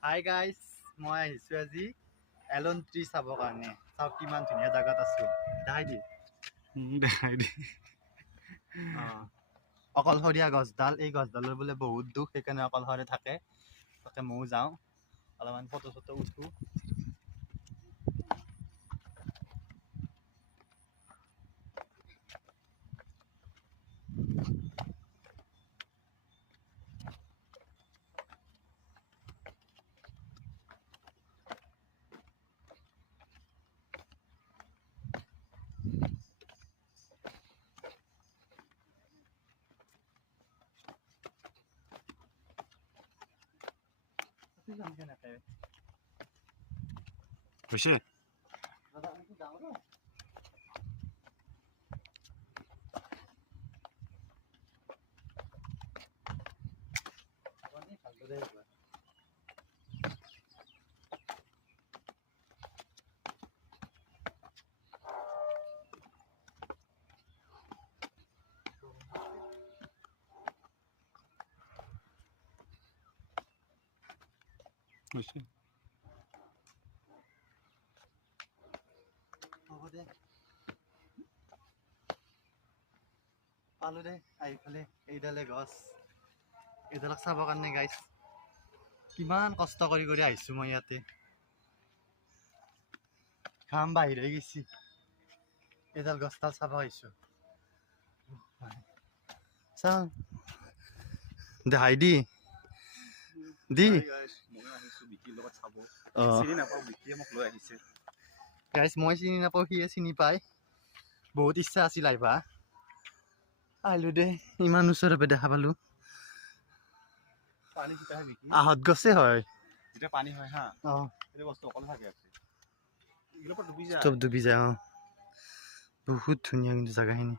Hi guys, মই আহিছোঁ আজি এলন ট্ৰী চাবৰ কাৰণে। চাওক কিমান ধুনীয়া জেগাত আছোঁ। দেখাই দি অকলশৰীয়া গছডাল, এই গছডালৰ বোলে বহুত দুখ, সেইকাৰণে অকলশৰে থাকে। তাতে ময়ো যাওঁ, অলপমান ফটো চটো উঠোঁ। হৈছে হৈছে হ'ব দে, পালোঁ দে আহিফালে। এইডালে গছ, এইডালক চাবৰ কাৰণে গাইছ কিমান কষ্ট কৰি আহিছোঁ মই ইয়াতে। ঘাম বাহিৰ হৈ গৈছে, এইডাল গছডাল চাব আহিছোঁ। চাওঁ দেখাই দি গাইছ, মই চিনি নাপাওঁ, সিয়ে চিনি পায়। বহুত ইচ্ছা আছিল আহিবা, আহিলোঁ দে। ইমান ওচৰৰ পৰা দেখা পালোঁ। আহঁত গছে হয়, যেতিয়া পানী হয় হা, অঁ সেইটো বস্তু অকলে থাকে। চব ডুবি যায়। অঁ বহুত ধুনীয়া কিন্তু জেগাখিনি।